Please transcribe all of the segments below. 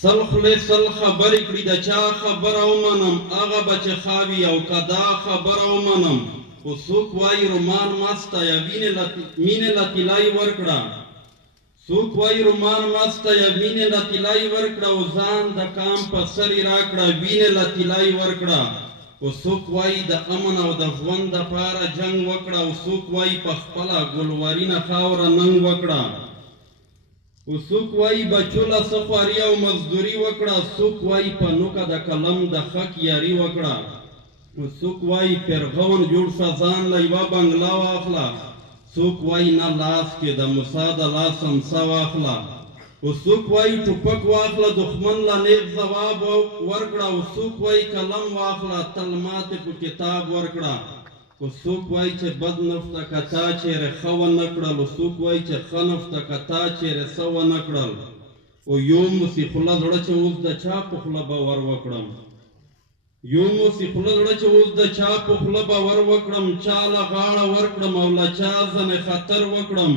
سل خولې سل خبرې کړي د چا خبره ومنم هغه به چې خاوي او که دا خبره ومنم خو څوک وایي رومان مسته یا مینې له طلایي ورکړه څوک وایي رومان مسته یا مینې له طلایي ورکړه او ځان د کام په سرې راکړه وینې له طلایي ورکړه خو څوک وایي د امن او د ژوند دپاره جنګ وکړه او څوک وایي په خپله ګلورینه خاوره ننګ وکړه او څوک وایي بچو له څه خواري او مزدوري وکړه څوک وایي په نوکه د قلم د حق یاري وکړه او څوک وایي پیرغون جوړ شه ځان له یوه بنګله واخله څوک وایي نه لاس کې د موسی د لاس امسه واخله او څوک وایي ټوپک واخله دښمن له نیغ ځواب ورکړه او څوک وایي قلم واخله تل ماتې په کتاب ورکړه او څوک وایي چې بد نفته که تا چیرې ښه ونه کړل او څوک وایي چې ښه نفته که تا چیرې څه ونه کړل او یو موسي خوله زړه چې اوس د چا په خوله باور وکړم یو موسي خوله زړه چې اوس د چا په خوله باور وکړم چا له غاړه ورکړم او له چا ځنې خطر وکړم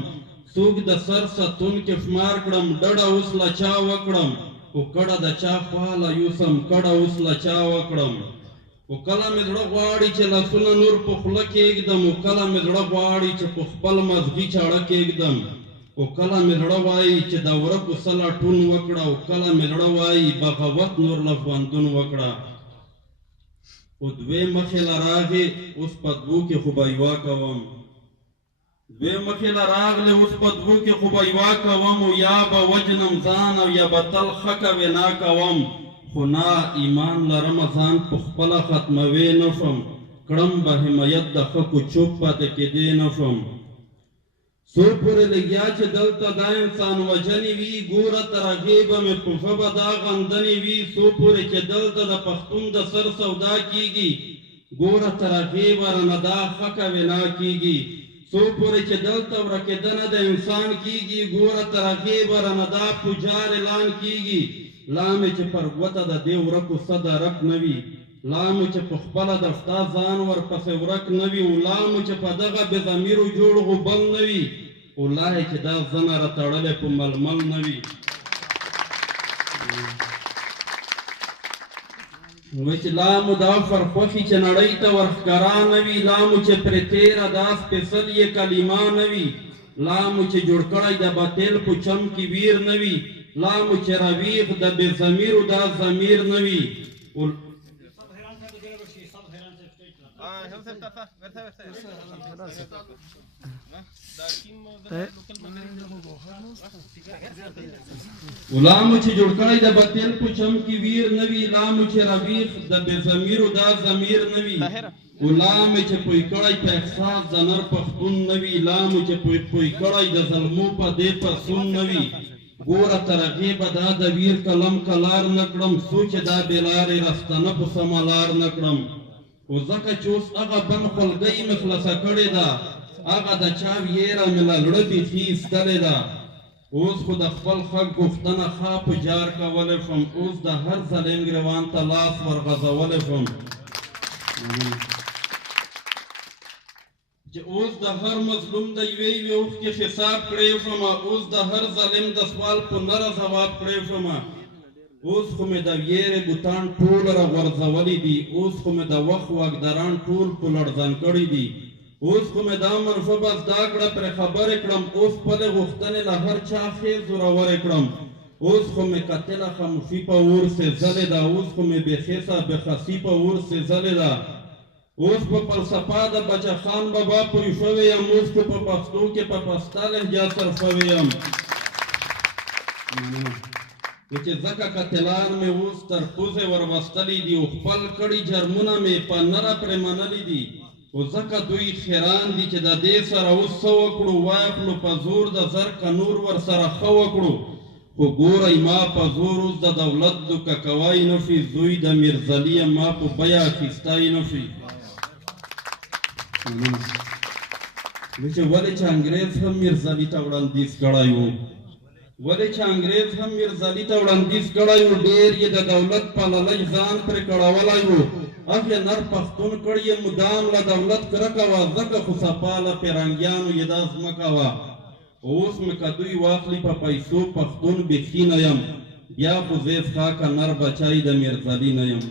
څوک د سر ساتونکي شمار کړم ډډه اوس له چا وکړم خو کډه د چا خواله یوسم کډه اوس له چا وکړم او کله مې زړه غواړي چې لاسونه نور په خوله کېږدم او کله مې زړه غواړي چې په خپل مزغي چاړه کېږدم او کله مې زړه وایي چې د ورکو څه لټون وکړه او کله مې زړه وایي بغاوت نور له ژوندون وکړه او دوی مخې له راغې اوس په دوو کې خو به یوه کوم دوی مخې له راغلې اوس په دوو کې خو به یوه کوم او یا به وجنم ځان او یا به تل ښه وینا کوم خو نه ایمان لرم ځان په خپله ختموی نه شم کړم به حمایت د ښکو چوپ پاتې کېدی نه شم څو پورې لګیا چې دلته دا انسان وژنې وي ګوره تر هغې به مې په ژبه دا غندنې وي څو پورې چې دلته د پښتون د سر سودا کېږي ګوره تر هغې به رانه دا ښکه وینا کېږي څو پورې چې دلته ورکېدنه د انسان کېږي ګوره تر هغې به رانه دا پوجار اعلان کېږي لا مې چې پر ګوته د دې ورکو څه درک نه وي لا مې چې په خپله د شته ځان ورپسې ورک نه وي او لا مې چې په دغه بې ضمیرو جوړ غوبل نه وي او لا یې چې دا زنه راتړلې په ململ نه وي وایي چې لا مو دا فرخوښي چې نړۍ ته ورښکاره نه وي لا مو چې پرې تېره دا سپېڅلې کلمه نه وي لا مو چې جوړ کړی د باطل په چم کې ویر نه وي لا مو چې راویښ د بې ضمیرو دا ضمیر نه وي لا مو چې جوړ کړی د باطل په چم کې ویر نه وي لا مو چې راویښ د بې ضمیرو دا ضمیر نه وي او لا مې چې پوی کړی په احساس د نر پښتون نه وي لا مو چې پوی کړی د ظلمو په دې پسون نه وي ګوره تر هغې به دا د ویر قلم کلار نه کړم څو چې دا بې لارې راستنه په سمه لار نه کړم خو ځکه چې اوس هغه بن خولګۍ مې خلاصه کړې ده هغه د چا ویره مې له زړه بیخي ایستلې ده اوس خو د خپل حق غوښتنه ښه په جار کولی شم اوس د هر ظالم ګریوان ته لاس ورغځولی شم چې اوس د هر مظلوم د یوې اوښکې حساب کړی شم اوس د هر ظالم د سوال په نره ځواب کړی شم اوس خو مې د ویرې بوتان ټول راغورځولي دي اوس خو مې د وخت واکداران ټول په لړزان کړي دي اوس خو مې دا منصوبه زده کړه پرې خبرې کړم اوس خپلې غوښتنې له هر چا ښې زورورې کړم اوس خو مې قتله خاموشي په اور سېځلې ده اوس خو مې بېخیسه بېخسي په اور سېځلې ده اوس په فلسفه د بچه خان بابا پوه شوی یم اوس خو په پښتو کې په پسته لهجه صرفوی یم چې ځکه قتلان مې اوس تر پوزې وروستلي دي او خپل کړي جرمونه مې په نره پرې منلي دي او ځکه دوی خیران دي چې د دې سره اوس څه وکړو واخلو په زور د زر که نور ورسره ښه وکړو خو ګورئ ما په زور اوس د دولت دوکه کوی نه شي زوی د میرزلي یم ما په بیه اخیستی نه شي چې ولې چې انګریز هم میرزلي ته وړاندیز کړی و ولې چې انګریز هم میرزلي ته وړاندیز کړی و ډېر یې د دولت پاللی ځان پرې کړولی و هغې نر پښتون کړی یې مدام له دولت کرکه وه ځکه خو صفا له پیرنګیانو یې دا ځمکه وه اوس مې که دوی واخلي په پیسو پښتون بیخي نه یم بیا خو زه خاکه نر بچی د میرزلي نه یم